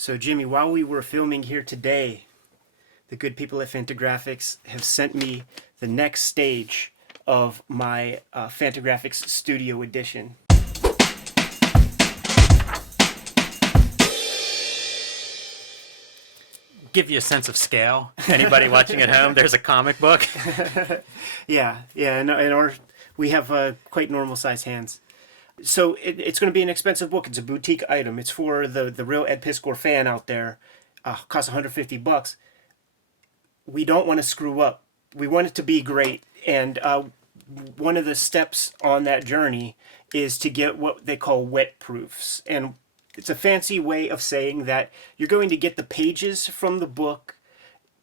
So, Jimmy, while we were filming here today, the good people at Fantagraphics have sent me the next stage of my Fantagraphics Studio EDition. Give you a sense of scale. Anybody watching at home, there's a comic book. Yeah, we have quite normal sized hands. So it's going to be an expensive book. It's a boutique item. It's for the real Ed Piskor fan out there. Costs $150. We don't want to screw up. We want it to be great. And one of the steps on that journey is to get what they call wet proofs. And it's a fancy way of saying that you're going to get the pages from the book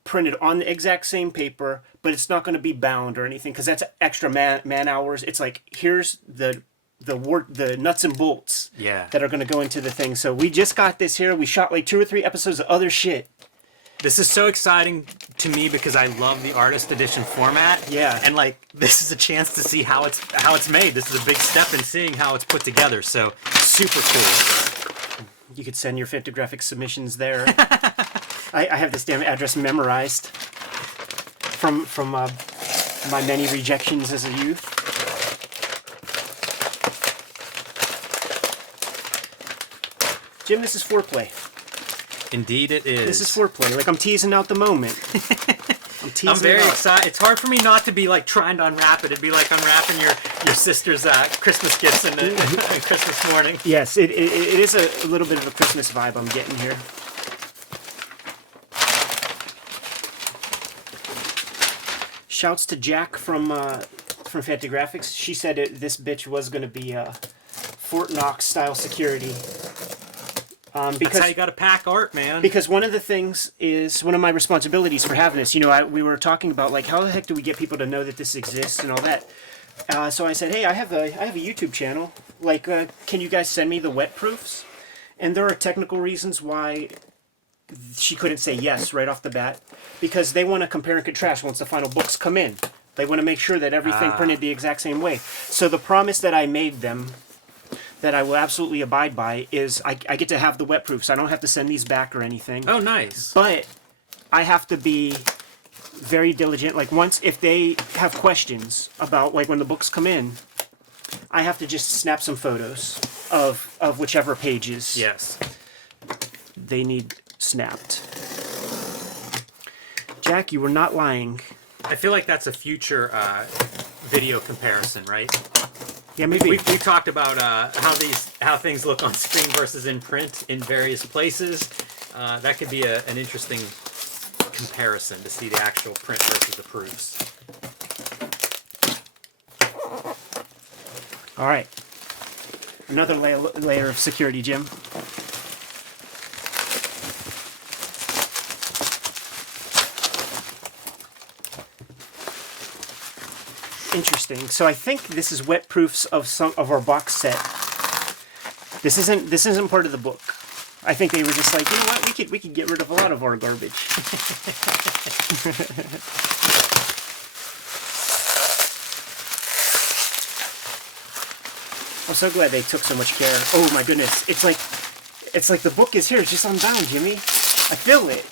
printed on the exact same paper, but it's not going to be bound or anything because that's extra man hours. It's like, here's the nuts and bolts that are going to go into the thing. So we just got this here. We shot like 2 or 3 episodes of other shit. This is so exciting to me because I love the artist edition format. Yeah. And like this is a chance to see how it's made. This is a big step in seeing how it's put together. So super cool. You could send your Fantagraphics submissions there. I have this damn address memorized from my many rejections as a youth. Jim, this is foreplay. Indeed it is. This is foreplay. Like, I'm teasing out the moment. I'm very excited. It's hard for me not to be like trying to unwrap it. It'd be like unwrapping your sister's Christmas gifts on Christmas morning. Yes, it is a little bit of a Christmas vibe I'm getting here. Shouts to Jack from Fantagraphics. She said this bitch was going to be Fort Knox style security. Because that's how you got to pack art, man. Because one of the things is, one of my responsibilities for having this, we were talking about, like, how the heck do we get people to know that this exists and all that. So I said, hey, I have a YouTube channel. Like, can you guys send me the wet proofs? And there are technical reasons why she couldn't say yes right off the bat. Because they want to compare and contrast once the final books come in. They want to make sure that everything printed the exact same way. So the promise that I made them, that I will absolutely abide by, is I get to have the wet proofs. I don't have to send these back or anything. Oh, nice. But I have to be very diligent. Like, if they have questions about, like, when the books come in, I have to just snap some photos of whichever pages they need snapped. Jack, you were not lying. I feel like that's a future video comparison, right? Yeah, maybe. We talked about how things look on screen versus in print in various places. That could be an interesting comparison to see the actual print versus the proofs. All right. Another layer of security, Jim. Interesting. So I think this is wet proofs of some of our box set. This isn't part of the book. I think they were just like, you know what, we could get rid of a lot of our garbage. I'm so glad they took so much care. Oh my goodness. It's like the book is here. It's just unbound, Jimmy. I feel it.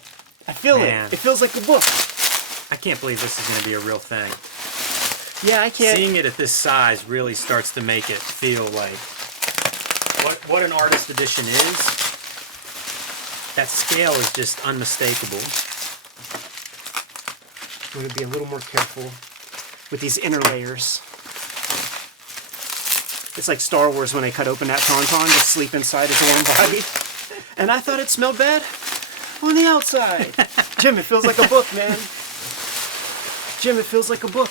Man. It feels like the book. I can't believe this is going to be a real thing. Yeah, I can't. Seeing it at this size really starts to make it feel like what an artist edition is. That scale is just unmistakable. I'm going to be a little more careful with these inner layers. It's like Star Wars when they cut open that tauntaun to sleep inside his warm body. And I thought it smelled bad on the outside. Jim, it feels like a book, man. Jim, it feels like a book.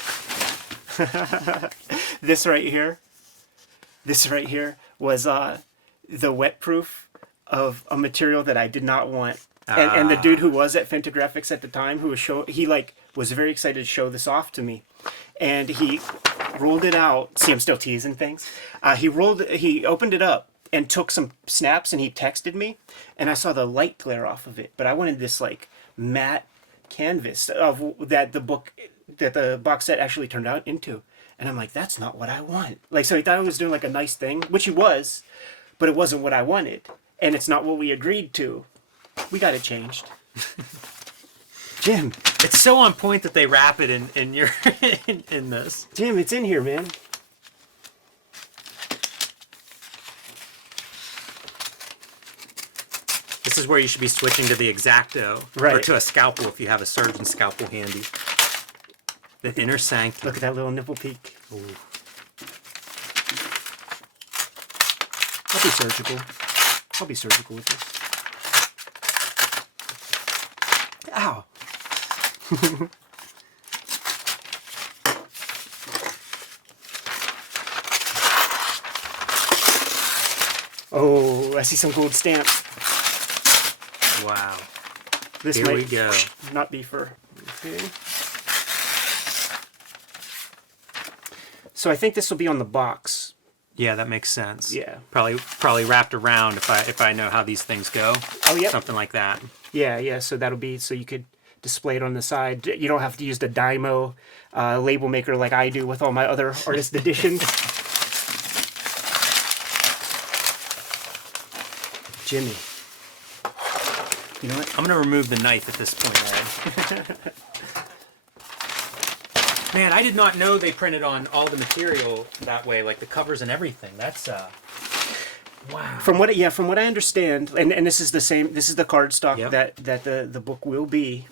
This right here was the wet proof of a material that I did not want. And the dude who was at Fantagraphics at the time, who was very excited to show this off to me. And he rolled it out. See, I'm still teasing things. He opened it up and took some snaps, and he texted me, and I saw the light glare off of it. But I wanted this like matte canvas of that the box set actually turned out into. And I'm like, that's not what I want. Like, so he thought I was doing like a nice thing, which he was, but it wasn't what I wanted. And it's not what we agreed to. We got it changed. Jim. It's so on point that they wrap it in your in this. Jim, it's in here, man. This is where you should be switching to the X-Acto. Right. Or to a scalpel if you have a surgeon scalpel handy. The inner sanctum. Look at that little nipple peak. Ooh. I'll be surgical. I'll be surgical with this. Ow. Oh, I see some gold stamps. Wow. This Here might we go. not be for. Okay. So I think this will be on the box. Yeah, that makes sense. Yeah. Probably wrapped around if I know how these things go. Oh, yeah. Something like that. Yeah. So that'll be so you could display it on the side. You don't have to use the Dymo label maker like I do with all my other artist editions. Jimmy. You know what? I'm gonna remove the knife at this point, Ed. Man, I did not know they printed on all the material that way, like the covers and everything. That's wow. From what I understand, and this is the same. This is the cardstock Yep. that the book will be.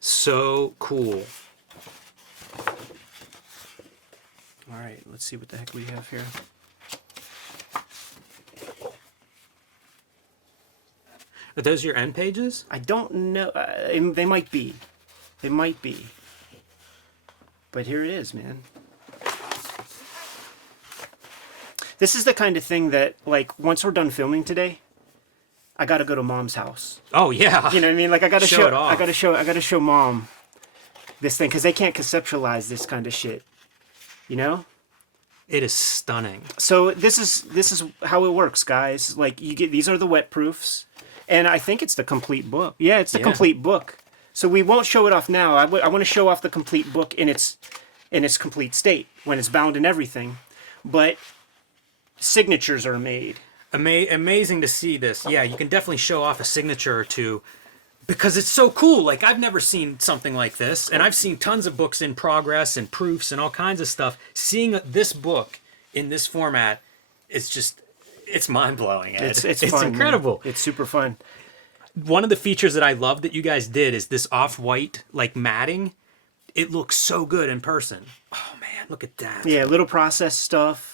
So cool. All right, let's see what the heck we have here. Are those your end pages? I don't know. They might be. They might be. But here it is, man. This is the kind of thing that, like, once we're done filming today, I gotta go to Mom's house. Oh yeah. You know what I mean? Like, I gotta Show it off. I gotta show Mom this thing because they can't conceptualize this kind of shit. You know? It is stunning. So this is how it works, guys. Like, you get these are the wet proofs, and I think it's the complete book. Yeah, it's the complete book. So we won't show it off now. I want to show off the complete book in its complete state when it's bound and everything, but signatures are made. Amazing to see this. Yeah, you can definitely show off a signature or two because it's so cool. Like, I've never seen something like this, and I've seen tons of books in progress and proofs and all kinds of stuff. Seeing this book in this format is just, it's mind-blowing, Ed. It's fun, incredible. Man. It's super fun. One of the features that I love that you guys did is this off-white, like, matting. It looks so good in person. Oh, man, look at that. Yeah, little process stuff.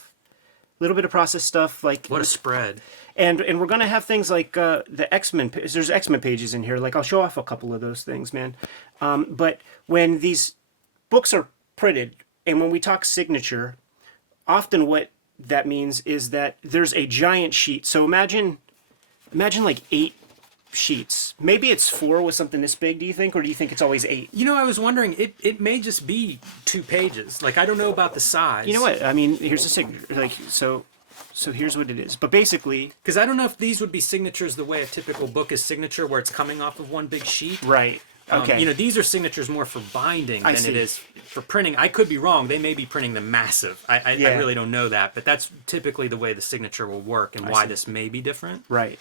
Little bit of process stuff. Like, what a spread. And we're going to have things like the X-Men. There's X-Men pages in here. Like, I'll show off a couple of those things, man. But when these books are printed, and when we talk signature, often what that means is that there's a giant sheet. So imagine like 8 sheets. Maybe it's 4 with something this big, do you think? Or do you think it's always 8? You know, I was wondering, it may just be 2 pages. Like, I don't know about the size. You know what? I mean, here's the signature. Like, so here's what it is. But basically... Because I don't know if these would be signatures the way a typical book is signature, where it's coming off of one big sheet. Right. Okay. You know, these are signatures more for binding than it is for printing. I could be wrong. They may be printing them massive. I really don't know that. But that's typically the way the signature will work and why this may be different. Right.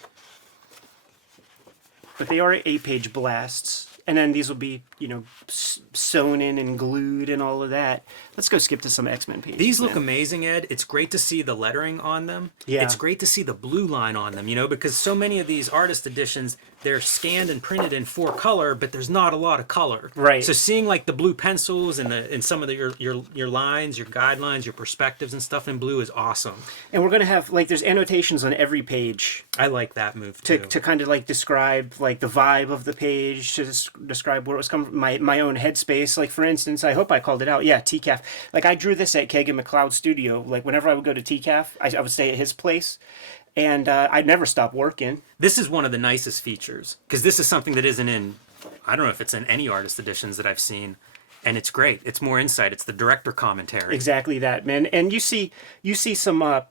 But they are 8-page blasts. And then these will be, you know, sewn in and glued and all of that. Let's go skip to some X-Men pages. These look amazing, Ed. It's great to see the lettering on them. Yeah. It's great to see the blue line on them, you know, because so many of these artist editions, they're scanned and printed in 4 color, but there's not a lot of color. Right. So seeing like the blue pencils and some of your lines, your guidelines, your perspectives and stuff in blue is awesome. And we're going to have, like, there's annotations on every page. I like that move too. To kind of like describe like the vibe of the page, to describe where it was coming from, my own headspace. Like, for instance, I hope I called it out. Yeah, TCAF. Like, I drew this at Kagan Studio. Like, whenever I would go to TCAF, I would stay at his place, and I'd never stop working. This is one of the nicest features because this is something that isn't in, I don't know if it's in any artist editions that I've seen, and it's great. It's more insight. It's the director commentary. Exactly that, man. And you see some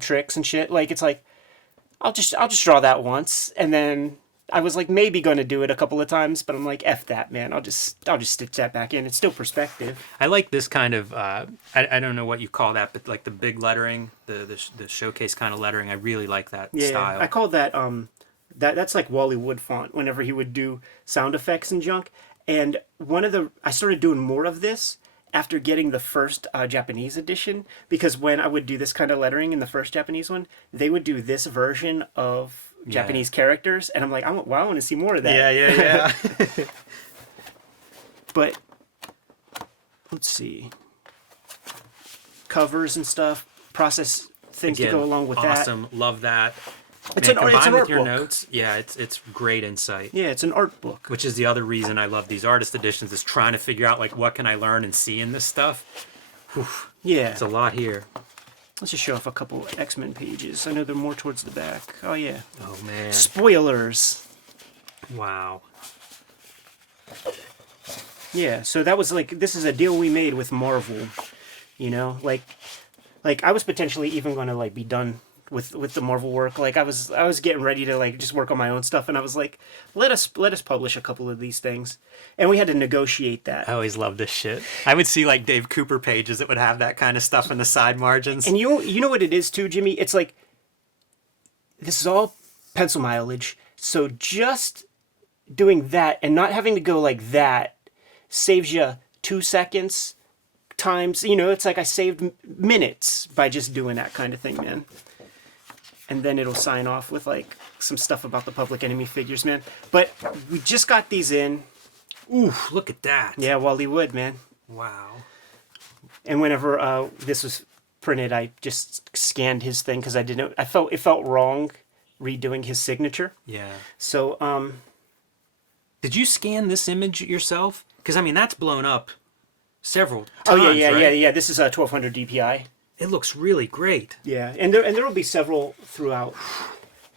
tricks and shit. Like, it's like I'll just draw that once, and then I was like maybe going to do it a couple of times, but I'm like, F that, man. I'll just stitch that back in. It's still perspective. I like this kind of, I don't know what you call that, but like the big lettering, the showcase kind of lettering. I really like that style. I call that, that's like Wally Wood font whenever he would do sound effects and junk. And I started doing more of this after getting the first Japanese edition, because when I would do this kind of lettering in the first Japanese one, they would do this version of Japanese characters, and I'm like, I want to see more of that. Yeah. But let's see, covers and stuff, process things to go along with that. Awesome, love that. It's Man, an combined art with your book. notes, yeah, it's great insight. Yeah, it's an art book. Which is the other reason I love these artist editions, is trying to figure out like what can I learn and see in this stuff. Whew, Yeah, it's a lot here. let's just show off a couple X-Men pages. I know they're more towards the back. Oh yeah. Oh man. Spoilers. Wow. Yeah, so that was like, this is a deal we made with Marvel, you know, like I was potentially even going to like be done with the Marvel work. Like I was getting ready to like just work on my own stuff, and I was like, let us publish a couple of these things, and we had to negotiate that. I always love this shit. I would see like Dave Cooper pages that would have that kind of stuff in the side margins. And you know what it is too, Jimmy? It's like, this is all pencil mileage, so just doing that and not having to go like that saves you 2 seconds times, you know, it's like I saved minutes by just doing that kind of thing, man. And then it'll sign off with like some stuff about the Public Enemy figures, man. But we just got these in. Ooh, look at that. Yeah, Wally Wood, man. Wow. And whenever this was printed, I just scanned his thing because I felt it felt wrong redoing his signature. Yeah. So, did you scan this image yourself? Because I mean, that's blown up several times. oh yeah, right? This is a 1200 DPI. It looks really great. Yeah, and there will be several throughout.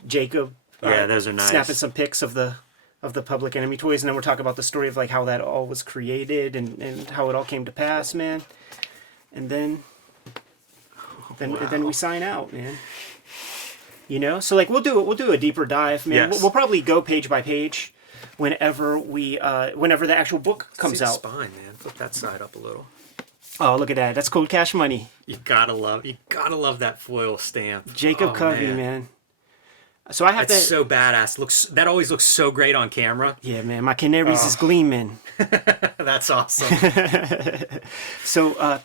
Jacob. Yeah, those are nice. Snapping some pics of the Public Enemy toys, and then we're talking about the story of like how that all was created and how it all came to pass, man. And then we sign out, man. You know, so like we'll do a deeper dive, man. Yes. We'll probably go page by page whenever the actual book comes See the out. spine, man. Flip that side up a little. Oh, look at that! That's Cold Cash Money. You gotta love that foil stamp. Jacob Covey, man. So I have That's so badass. That always looks so great on camera. Yeah, man. My canaries is gleaming. That's awesome. So,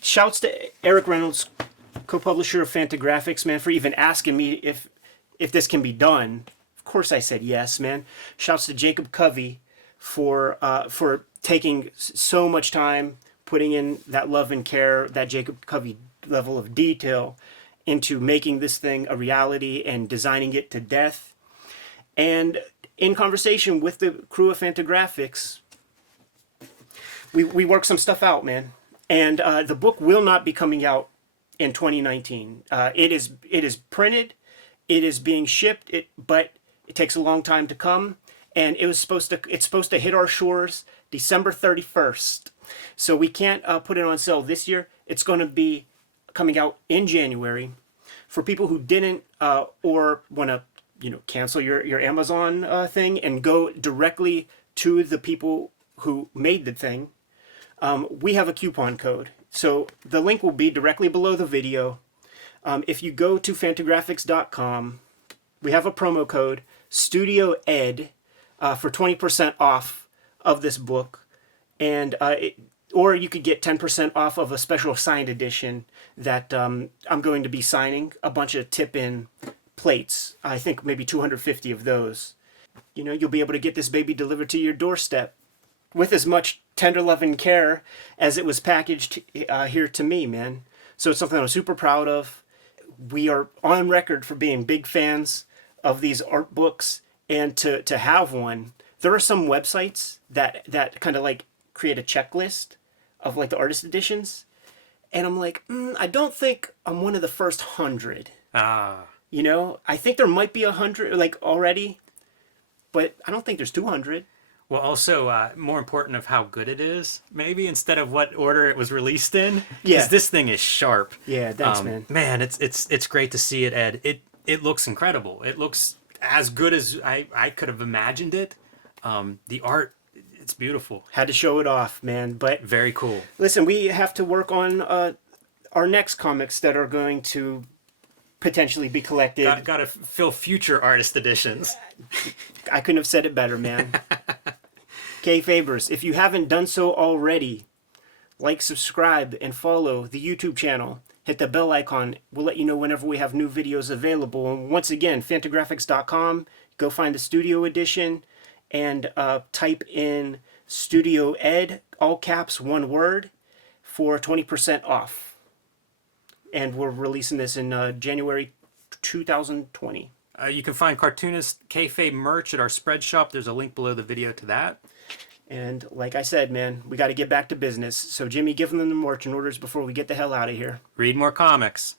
shouts to Eric Reynolds, co-publisher of Fantagraphics, man, for even asking me if this can be done. Of course, I said yes, man. Shouts to Jacob Covey for taking so much time, putting in that love and care, that Jacob Covey level of detail into making this thing a reality and designing it to death. And in conversation with the crew of Fantagraphics, we worked some stuff out, man. And the book will not be coming out in 2019. It is printed, it is being shipped, but it takes a long time to come. And it's supposed to hit our shores December 31st. So we can't put it on sale this year. It's going to be coming out in January. For people who didn't or want to, cancel your Amazon thing and go directly to the people who made the thing, we have a coupon code. So the link will be directly below the video. If you go to Fantagraphics.com, we have a promo code, Studio Ed, for 20% off of this book. And or you could get 10% off of a special signed edition that I'm going to be signing, a bunch of tip-in plates. I think maybe 250 of those. You'll be able to get this baby delivered to your doorstep with as much tender love and care as it was packaged here to me, man. So it's something I'm super proud of. We are on record for being big fans of these art books, and to have one. There are some websites that kind of like create a checklist of like the artist editions, and I'm like, I don't think I'm one of the first 100. I think there might be 100 like already, but I don't think there's 200. Well, also, more important of how good it is, maybe, instead of what order it was released in. Yeah. Because this thing is sharp. Yeah, thanks, man. Man, it's great to see it, Ed. It looks incredible. It looks as good as I could have imagined it. The art, it's beautiful. Had to show it off, man. But Very cool. listen, we have to work on our next comics that are going to potentially be collected. Got to fill future artist editions. I couldn't have said it better, man. Kayfabers, if you haven't done so already, like, subscribe, and follow the YouTube channel. Hit the bell icon. We'll let you know whenever we have new videos available. And once again, Fantagraphics.com. Go find the Studio Edition and type in Studio Ed, all caps, one word, for 20% off. And we're releasing this in January 2020. You can find Cartoonist Kayfabe merch at our spread shop. There's a link below the video to that. And like I said, man, we got to get back to business. So, Jimmy, give them the marching orders before we get the hell out of here. Read more comics.